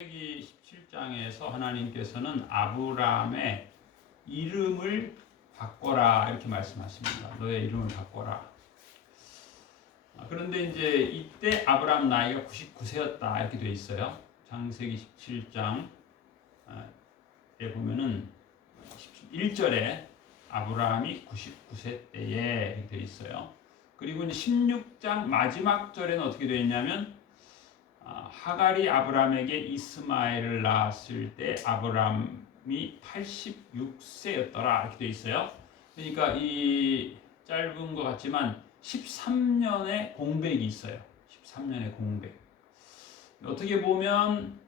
창세기 17장에서 하나님께서는 아브라함의 이름을 바꿔라 이렇게 말씀하십니다. 너의 이름을 바꿔라. 그런데 이제 이때 아브라함 나이가 99세였다 이렇게 되어 있어요. 창세기 17장에 보면은 1절에 아브라함이 99세 때에 이렇게 되어 있어요. 그리고 이제 16장 마지막 절에는 어떻게 되어 있냐면 하갈이 아브라함에게 이스마엘을 낳았을 때 아브라함이 86세였더라 이렇게 되어 있어요. 그러니까 이 짧은 것 같지만 13년의 공백이 있어요. 13년의 공백. 어떻게 보면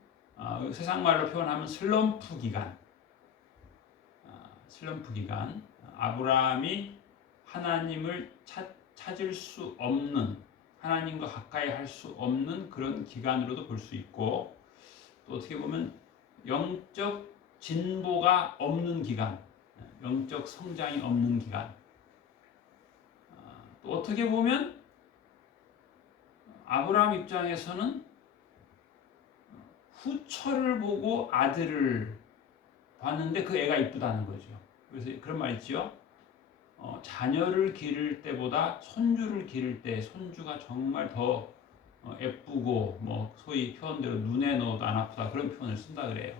세상 말로 표현하면 슬럼프 기간. 슬럼프 기간. 아브라함이 하나님을 찾을 수 없는, 하나님과 가까이 할 수 없는 그런 기간으로도 볼 수 있고, 또 어떻게 보면 영적 진보가 없는 기간, 영적 성장이 없는 기간, 또 어떻게 보면 아브라함 입장에서는 후처를 보고 아들을 봤는데 그 애가 이쁘다는 거죠. 그래서 그런 말 있죠. 자녀를 기를 때보다 손주를 기를 때 손주가 정말 더 예쁘고 뭐 소위 표현대로 눈에 넣어도 안 아프다 그런 표현을 쓴다 그래요.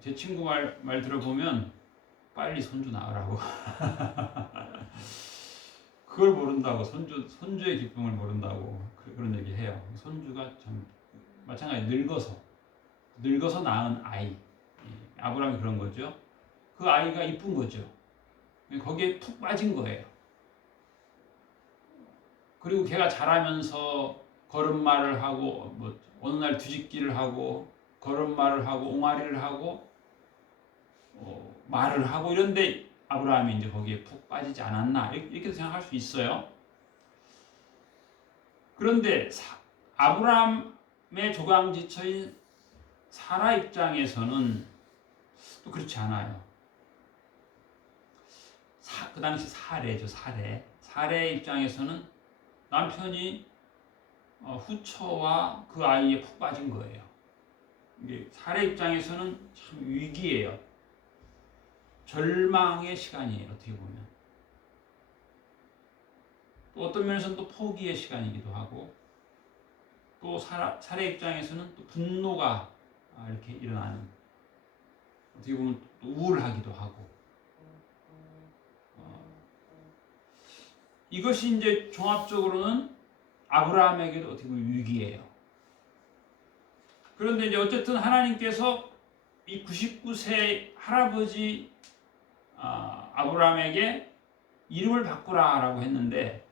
제 친구 말 들어보면 빨리 손주 낳으라고. 그걸 모른다고, 손주의 기쁨을 모른다고 그런 얘기 해요. 손주가 참 마찬가지 늙어서 낳은 아이. 아브라함이 그런 거죠. 그 아이가 이쁜 거죠. 거기에 푹 빠진 거예요. 그리고 걔가 자라면서 걸음마를 하고 뭐 어느 날 뒤집기를 하고 걸음마를 하고 옹알이를 하고 말을 하고 이런데 아브라함이 이제 거기에 푹 빠지지 않았나 이렇게 생각할 수 있어요. 그런데 아브라함의 조강지처인 사라 입장에서는 또 그렇지 않아요. 그 당시 사례죠, 사례. 사례 입장에서는 남편이 후처와 그 아이에 푹 빠진 거예요. 이게 사례 입장에서는 참 위기예요. 절망의 시간이에요, 어떻게 보면. 또 어떤 면에서는 또 포기의 시간이기도 하고, 또 사례 입장에서는 또 분노가 이렇게 일어나는, 어떻게 보면 또 우울하기도 하고. 이것이 이제 종합적으로는 아브라함에게도 어떻게 보면 위기예요. 그런데 이제 어쨌든 하나님께서 이 99세 할아버지 아브라함에게 이름을 바꾸라라고 했는데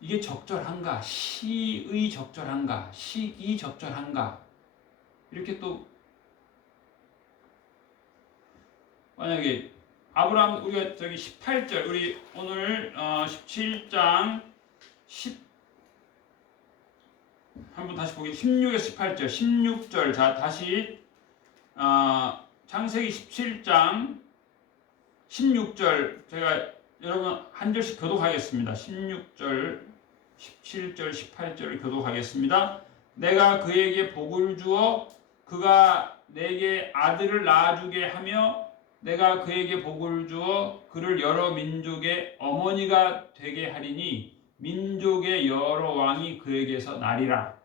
이게 적절한가? 시의 적절한가? 시기 적절한가? 이렇게 또 만약에 아브라함 우리가 저기 18절 우리 오늘 17장 10 한번 다시 보기 16에서 18절 16절 자 다시 창세기 17장 16절 제가 여러분 한 절씩 교독하겠습니다. 16절 17절 18절을 교독하겠습니다. 내가 그에게 복을 주어 그가 내게 아들을 낳아주게 하며 내가 그에게 복을 주어 그를 여러 민족의 어머니가 되게 하리니 민족의 여러 왕이 그에게서 나리라.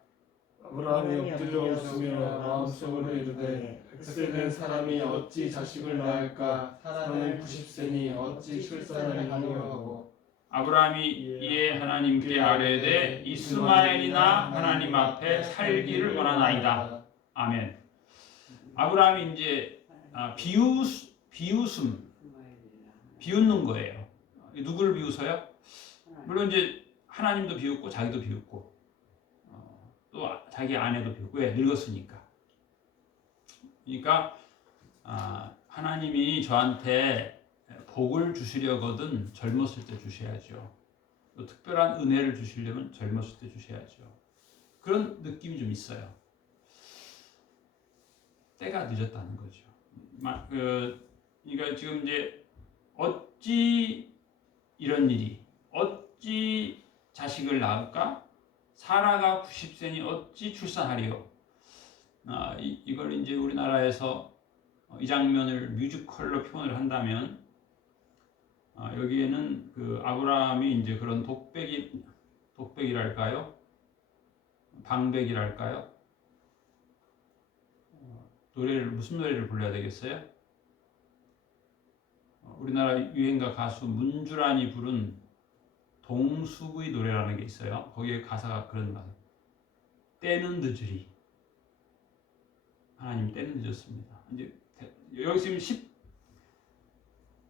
아브라함이 엎드려 웃으며 마음속으로 이르되 100세 된 사람이 어찌 자식을 낳을까? 사람은 90세니 어찌 출산을 하려고. 아브라함이 이에 하나님께 아뢰되 이스마엘이나 하나님 앞에 살기를 원하나이다. 아멘. 아브라함이 이제 비웃는 거예요. 누구를 비웃어요? 물론 이제 하나님도 비웃고 자기도 비웃고 또 자기 아내도 비웃고 왜? 늙었으니까. 그러니까 하나님이 저한테 복을 주시려거든 젊었을 때 주셔야죠. 또 특별한 은혜를 주시려면 젊었을 때 주셔야죠. 그런 느낌이 좀 있어요. 때가 늦었다는 거죠. 그러니까 지금 이제 어찌 이런 일이, 어찌 자식을 낳을까? 사라가 90세니 어찌 출산하리요? 이걸 이제 우리나라에서 이 장면을 뮤지컬로 표현을 한다면 여기에는 그 아브라함이 이제 그런 독백이랄까요? 방백이랄까요? 무슨 노래를 불러야 되겠어요? 우리나라 유행가 가수 문주란이 부른 동숙의 노래라는 게 있어요. 거기에 가사가 그런 말. 때는 늦으리. 하나님 때는 늦었습니다. 이제 여기 지금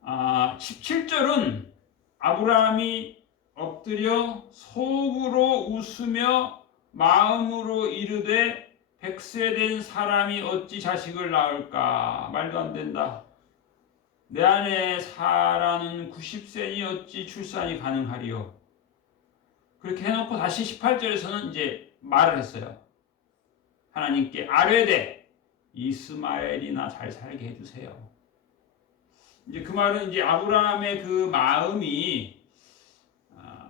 17절은 아브라함이 엎드려 속으로 웃으며 마음으로 이르되 100세 된 사람이 어찌 자식을 낳을까? 말도 안 된다. 내 아내 사라는 90세니 어찌 출산이 가능하리요? 그렇게 해놓고 다시 18절에서는 이제 말을 했어요. 하나님께 아뢰되 이스마엘이나 잘 살게 해주세요. 이제 그 말은 이제 아브라함의 그 마음이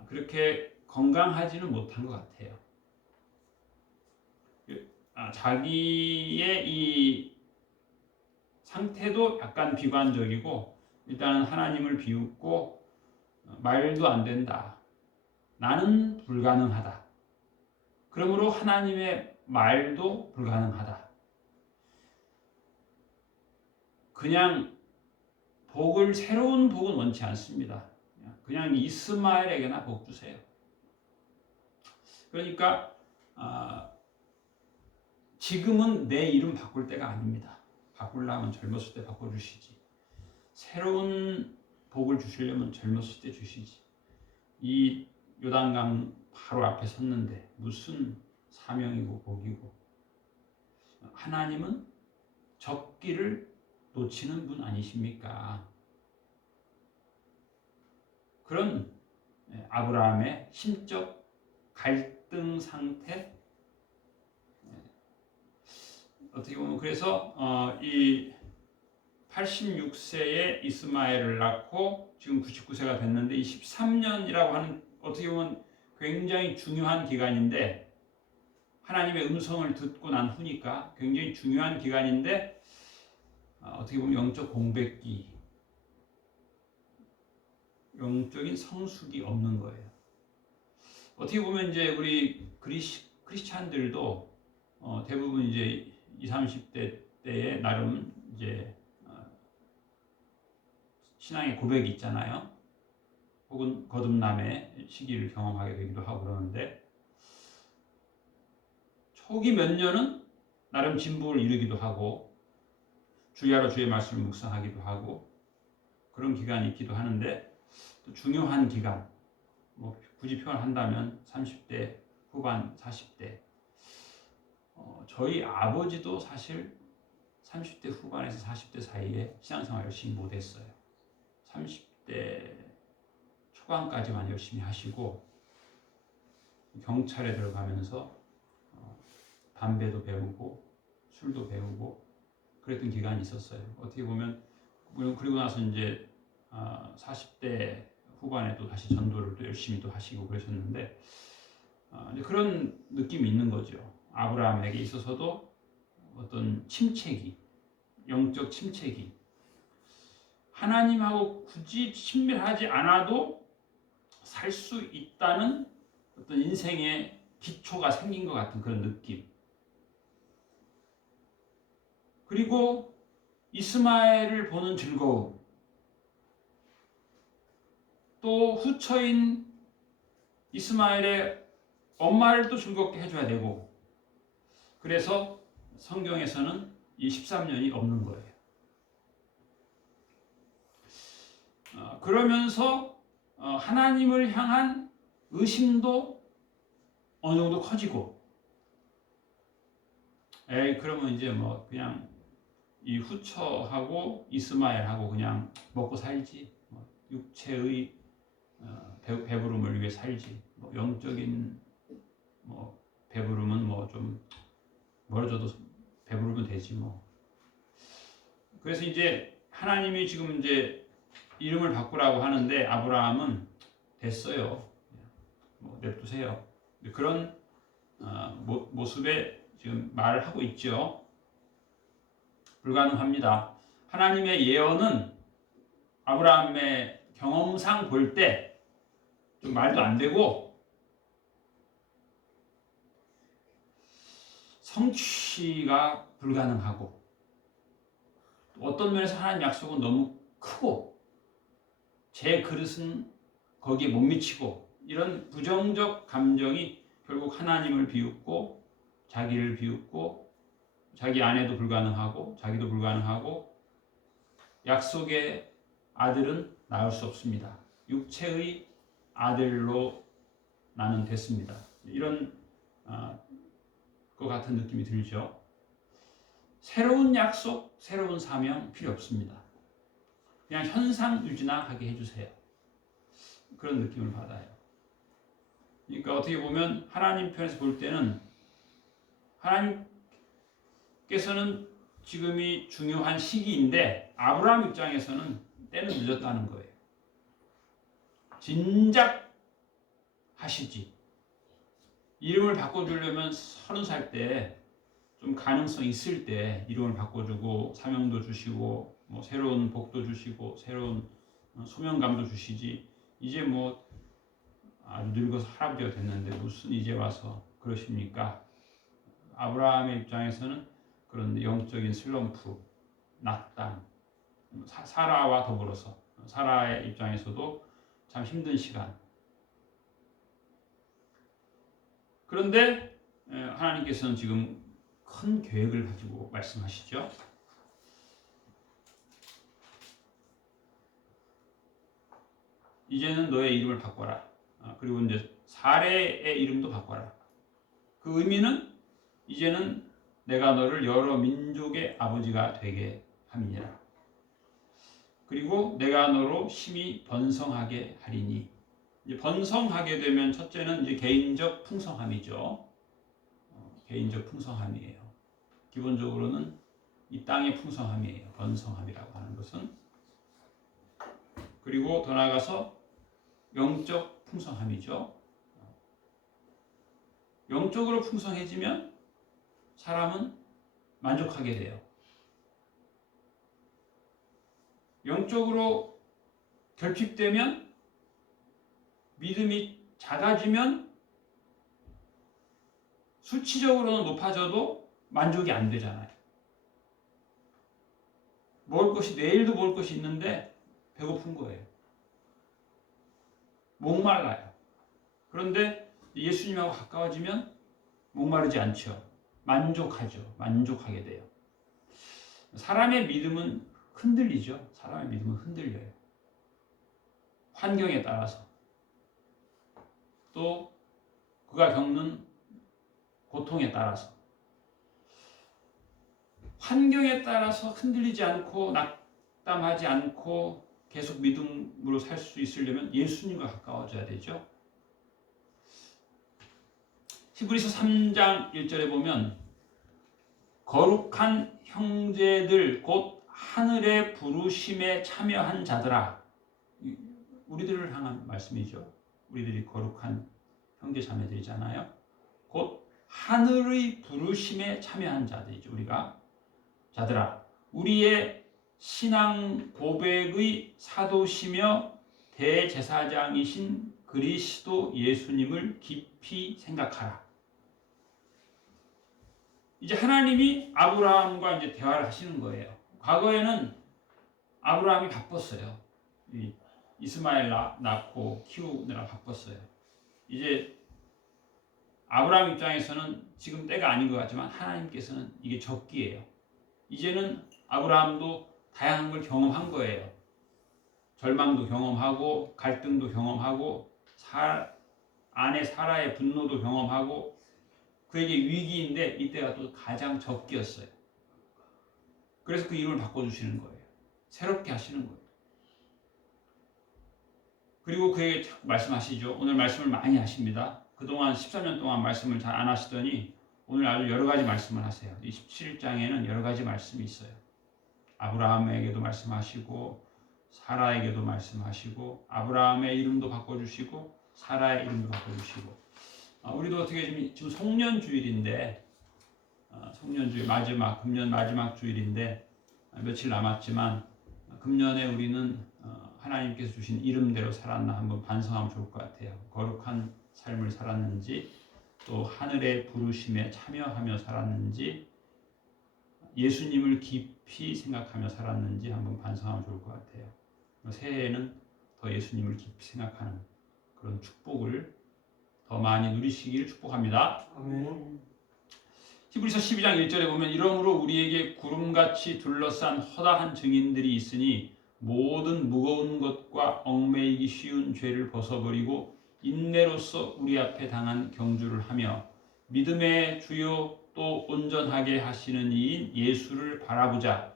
그렇게 건강하지는 못한 것 같아요. 자기의 이 상태도 약간 비관적이고 일단은 하나님을 비웃고 말도 안 된다. 나는 불가능하다. 그러므로 하나님의 말도 불가능하다. 그냥 새로운 복은 원치 않습니다. 그냥 이스마엘에게나 복 주세요. 그러니까 지금은 내 이름 바꿀 때가 아닙니다. 바꾸려면 젊었을 때 바꿔주시지. 새로운 복을 주시려면 젊었을 때 주시지. 이 요단강 바로 앞에 섰는데 무슨 사명이고 복이고. 하나님은 적기를 놓치는 분 아니십니까? 그런 아브라함의 심적 갈등 상태. 어떻게 보면 그래서 이 86세에 이스마엘을 낳고 지금 99세가 됐는데 이 13년이라고 하는 어떻게 보면 굉장히 중요한 기간인데 하나님의 음성을 듣고 난 후니까 굉장히 중요한 기간인데 어떻게 보면 영적 공백기, 영적인 성숙이 없는 거예요. 어떻게 보면 이제 우리 크리스찬들도 대부분 이제 20, 30대 때에 나름 이제 신앙의 고백이 있잖아요. 혹은 거듭남의 시기를 경험하게 되기도 하고 그러는데 초기 몇 년은 나름 진보를 이루기도 하고 주야로 주의 말씀을 묵상하기도 하고 그런 기간이 있기도 하는데 또 중요한 기간, 뭐 굳이 표현한다면 30대 후반, 40대 저희 아버지도 사실 30대 후반에서 40대 사이에 신앙생활 열심히 못했어요. 30대 초반까지만 열심히 하시고 경찰에 들어가면서 담배도 배우고 술도 배우고 그랬던 기간이 있었어요. 어떻게 보면 그리고 나서 이제 40대 후반에 또 다시 전도를 또 열심히 또 하시고 그러셨는데 그런 느낌이 있는 거죠. 아브라함에게 있어서도 어떤 침체기, 영적 침체기, 하나님하고 굳이 친밀하지 않아도 살 수 있다는 어떤 인생의 기초가 생긴 것 같은 그런 느낌. 그리고 이스마엘을 보는 즐거움, 또 후처인 이스마엘의 엄마를 또 즐겁게 해줘야 되고, 그래서 성경에서는 이 13년이 없는 거예요. 그러면서 하나님을 향한 의심도 어느 정도 커지고, 그러면 이제 뭐 그냥 이 후처하고 이스마엘하고 그냥 먹고 살지, 뭐 육체의 배부름을 위해 살지, 뭐 영적인 뭐 배부름은 뭐 좀 멀어져도 배부르면 되지 뭐. 그래서 이제 하나님이 지금 이제 이름을 바꾸라고 하는데 아브라함은 됐어요. 뭐 냅두세요. 그런 모습에 지금 말을 하고 있죠. 불가능합니다. 하나님의 예언은 아브라함의 경험상 볼 때 좀 말도 안 되고 성취가 불가능하고 어떤 면에서 하나님 약속은 너무 크고 제 그릇은 거기에 못 미치고 이런 부정적 감정이 결국 하나님을 비웃고 자기를 비웃고 자기 아내도 불가능하고 자기도 불가능하고 약속의 아들은 낳을 수 없습니다. 육체의 아들로 나는 됐습니다. 이런 것 같은 느낌이 들죠. 새로운 약속, 새로운 사명 필요 없습니다. 그냥 현상 유지나 하게 해주세요. 그런 느낌을 받아요. 그러니까 어떻게 보면 하나님 편에서 볼 때는 하나님께서는 지금이 중요한 시기인데 아브라함 입장에서는 때는 늦었다는 거예요. 진작 하시지. 이름을 바꿔주려면 30살 때 좀 가능성 있을 때 이름을 바꿔주고 사명도 주시고 뭐 새로운 복도 주시고 새로운 소명감도 주시지. 이제 뭐 아주 늙어서 할아버지가 됐는데 무슨 이제 와서 그러십니까? 아브라함의 입장에서는 그런 영적인 슬럼프, 낙담, 사라와 더불어서 사라의 입장에서도 참 힘든 시간. 그런데 하나님께서는 지금 큰 계획을 가지고 말씀하시죠. 이제는 너의 이름을 바꿔라. 그리고 이제 사례의 이름도 바꿔라. 그 의미는 이제는 내가 너를 여러 민족의 아버지가 되게 함이니라. 그리고 내가 너로 심히 번성하게 하리니. 이제 번성하게 되면 첫째는 이제 개인적 풍성함이죠. 개인적 풍성함이에요. 기본적으로는 이 땅의 풍성함이에요. 번성함이라고 하는 것은. 그리고 더 나아가서 영적 풍성함이죠. 영적으로 풍성해지면 사람은 만족하게 돼요. 영적으로 결핍되면 믿음이 작아지면 수치적으로는 높아져도 만족이 안 되잖아요. 먹을 것이 내일도 먹을 것이 있는데 배고픈 거예요. 목말라요. 그런데 예수님하고 가까워지면 목마르지 않죠. 만족하죠. 만족하게 돼요. 사람의 믿음은 흔들리죠. 사람의 믿음은 흔들려요. 환경에 따라서 또 그가 겪는 고통에 따라서 환경에 따라서 흔들리지 않고 낙담하지 않고 계속 믿음으로 살 수 있으려면 예수님과 가까워져야 되죠. 히브리서 3장 1절에 보면 거룩한 형제들 곧 하늘의 부르심에 참여한 자들아. 우리들을 향한 말씀이죠. 우리들이 거룩한 형제 자매들이잖아요. 곧 하늘의 부르심에 참여한 자들이죠. 우리가 자들아, 우리의 신앙 고백의 사도시며 대제사장이신 그리스도 예수님을 깊이 생각하라. 이제 하나님이 아브라함과 이제 대화를 하시는 거예요. 과거에는 아브라함이 바빴어요. 이스마엘 낳고 키우느라 바빴어요. 이제 아브라함 입장에서는 지금 때가 아닌 것 같지만 하나님께서는 이게 적기예요. 이제는 아브라함도 다양한 걸 경험한 거예요. 절망도 경험하고 갈등도 경험하고 아내 사라의 분노도 경험하고 그에게 위기인데 이때가 또 가장 적기였어요. 그래서 그 이름을 바꿔주시는 거예요. 새롭게 하시는 거예요. 그리고 그에게 자꾸 말씀하시죠. 오늘 말씀을 많이 하십니다. 그동안 13년 동안 말씀을 잘 안 하시더니 오늘 아주 여러 가지 말씀을 하세요. 27장에는 여러 가지 말씀이 있어요. 아브라함에게도 말씀하시고 사라에게도 말씀하시고 아브라함의 이름도 바꿔주시고 사라의 이름도 바꿔주시고 우리도 어떻게 지금 송년주일인데 송년주일 마지막 금년 마지막 주일인데 며칠 남았지만 금년에 우리는 하나님께서 주신 이름대로 살았나 한번 반성하면 좋을 것 같아요. 거룩한 삶을 살았는지, 또 하늘의 부르심에 참여하며 살았는지, 예수님을 깊이 생각하며 살았는지 한번 반성하면 좋을 것 같아요. 새해에는 더 예수님을 깊이 생각하는 그런 축복을 더 많이 누리시기를 축복합니다. 아멘. 히브리서 12장 1절에 보면 이러므로 우리에게 구름같이 둘러싼 허다한 증인들이 있으니 모든 무거운 것과 얽매이기 쉬운 죄를 벗어버리고 인내로써 우리 앞에 당한 경주를 하며 믿음의 주요 또 온전하게 하시는 이인 예수를 바라보자.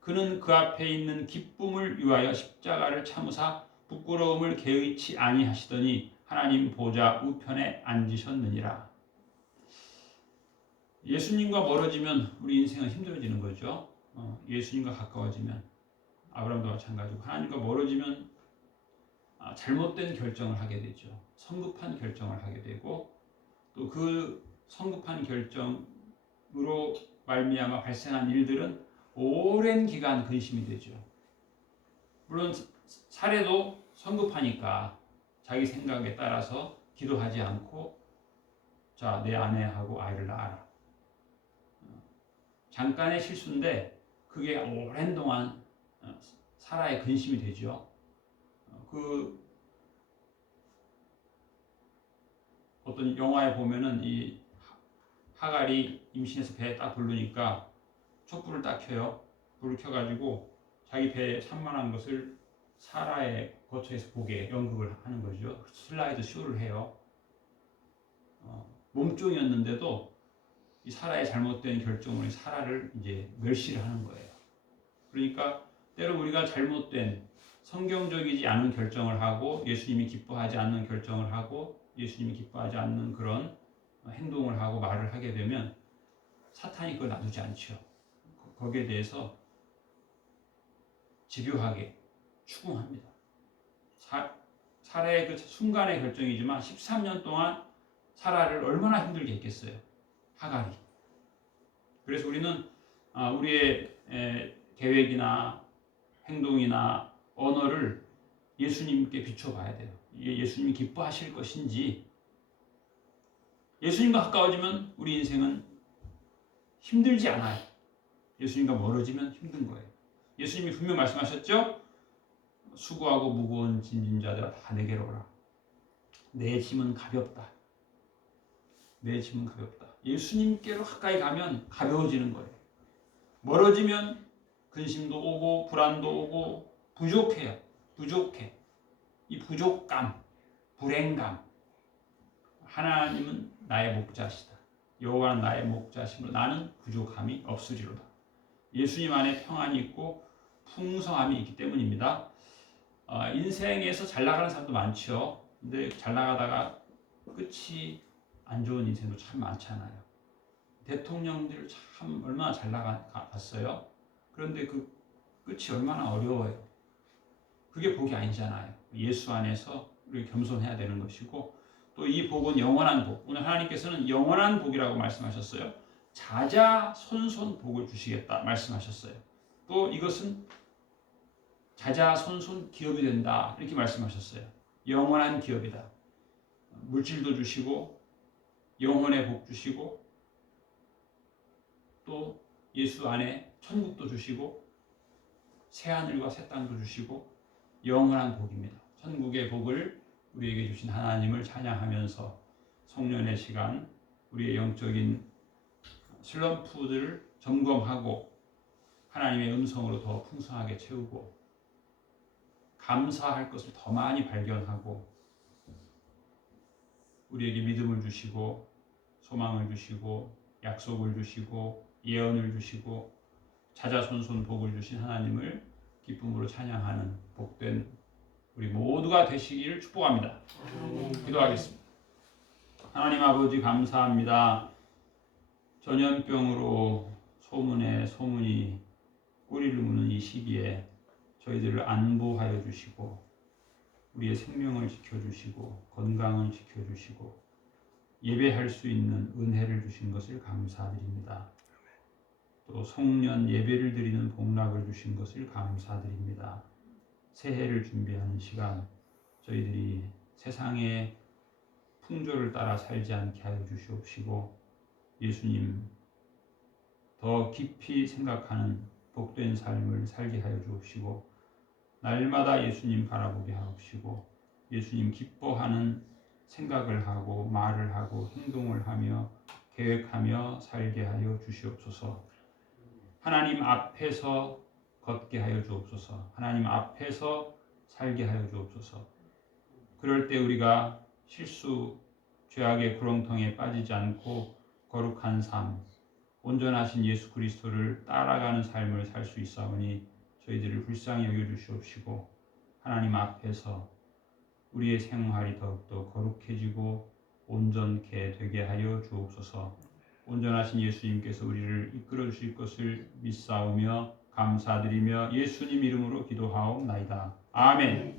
그는 그 앞에 있는 기쁨을 위하여 십자가를 참으사 부끄러움을 개의치 아니하시더니 하나님 보좌 우편에 앉으셨느니라. 예수님과 멀어지면 우리 인생은 힘들어지는 거죠. 예수님과 가까워지면 아브라함도 마찬가지고 하나님과 멀어지면 잘못된 결정을 하게 되죠. 성급한 결정을 하게 되고 또 그 성급한 결정으로 말미암아 발생한 일들은 오랜 기간 근심이 되죠. 물론 사례도 성급하니까 자기 생각에 따라서 기도하지 않고 자, 내 아내하고 아이를 낳아라. 잠깐의 실수인데 그게 오랜 동안 사라의 근심이 되죠. 그 어떤 영화에 보면은 이 하갈이 임신해서 배에 딱 부르니까 촛불을 딱 켜요. 불을 켜가지고 자기 배에 산만한 것을 사라의 거처에서 보게 연극을 하는 거죠. 슬라이드 쇼를 해요. 몸종이었는데도 이 사라의 잘못된 결정으로 사라를 이제 멸시를 하는 거예요. 그러니까 때로 우리가 잘못된 성경적이지 않은 결정을 하고 예수님이 기뻐하지 않는 결정을 하고 예수님이 기뻐하지 않는 그런 행동을 하고 말을 하게 되면 사탄이 그걸 놔두지 않죠. 거기에 대해서 집요하게 추궁합니다. 사라의 그 순간의 결정이지만 13년 동안 사라를 얼마나 힘들게 했겠어요. 하갈이. 그래서 우리는 우리의 계획이나 행동이나 언어를 예수님께 비춰봐야 돼요. 이게 예수님이 기뻐하실 것인지. 예수님과 가까워지면 우리 인생은 힘들지 않아요. 예수님과 멀어지면 힘든 거예요. 예수님이 분명 말씀하셨죠? 수고하고 무거운 짐진 자들아 다 내게로 오라. 내 짐은 가볍다. 내 짐은 가볍다. 예수님께로 가까이 가면 가벼워지는 거예요. 멀어지면 근심도 오고 불안도 오고 부족해요. 부족해. 이 부족감, 불행감. 하나님은 나의 목자시다. 여호와는 나의 목자시므로 나는 부족함이 없으리로다. 예수님 안에 평안이 있고 풍성함이 있기 때문입니다. 인생에서 잘 나가는 사람도 많죠. 근데 잘 나가다가 끝이 안 좋은 인생도 참 많잖아요. 대통령들 참 얼마나 잘 나갔어요. 그런데 그 끝이 얼마나 어려워요. 그게 복이 아니잖아요. 예수 안에서 우리 겸손해야 되는 것이고 또 이 복은 영원한 복. 오늘 하나님께서는 영원한 복이라고 말씀하셨어요. 자자손손 복을 주시겠다 말씀하셨어요. 또 이것은 자자손손 기업이 된다 이렇게 말씀하셨어요. 영원한 기업이다. 물질도 주시고 영혼의 복 주시고 또 예수 안에 천국도 주시고 새하늘과 새 땅도 주시고 영원한 복입니다. 천국의 복을 우리에게 주신 하나님을 찬양하면서 성년의 시간 우리의 영적인 슬럼프들을 점검하고 하나님의 음성으로 더 풍성하게 채우고 감사할 것을 더 많이 발견하고 우리에게 믿음을 주시고 소망을 주시고 약속을 주시고 예언을 주시고 자자손손 복을 주신 하나님을 기쁨으로 찬양하는 복된 우리 모두가 되시기를 축복합니다. 기도하겠습니다. 하나님 아버지 감사합니다. 전염병으로 소문이 꼬리를 무는 이 시기에 저희들을 안보하여 주시고 우리의 생명을 지켜주시고 건강을 지켜주시고 예배할 수 있는 은혜를 주신 것을 감사드립니다. 또 송년 예배를 드리는 복락을 주신 것을 감사드립니다. 새해를 준비하는 시간 저희들이 세상의 풍조를 따라 살지 않게 하여 주시옵시고 예수님 더 깊이 생각하는 복된 삶을 살게 하여 주옵시고 날마다 예수님 바라보게 하옵시고 예수님 기뻐하는 생각을 하고 말을 하고 행동을 하며 계획하며 살게 하여 주시옵소서. 하나님 앞에서 걷게 하여 주옵소서. 하나님 앞에서 살게 하여 주옵소서. 그럴 때 우리가 실수, 죄악의 구렁텅이에 빠지지 않고 거룩한 삶, 온전하신 예수 그리스도를 따라가는 삶을 살 수 있사오니 저희들을 불쌍히 여겨주시옵시고 하나님 앞에서 우리의 생활이 더욱더 거룩해지고 온전케 되게 하여 주옵소서. 온전하신 예수님께서 우리를 이끌어 주실 것을 믿사오며 감사드리며 예수님 이름으로 기도하옵나이다. 아멘.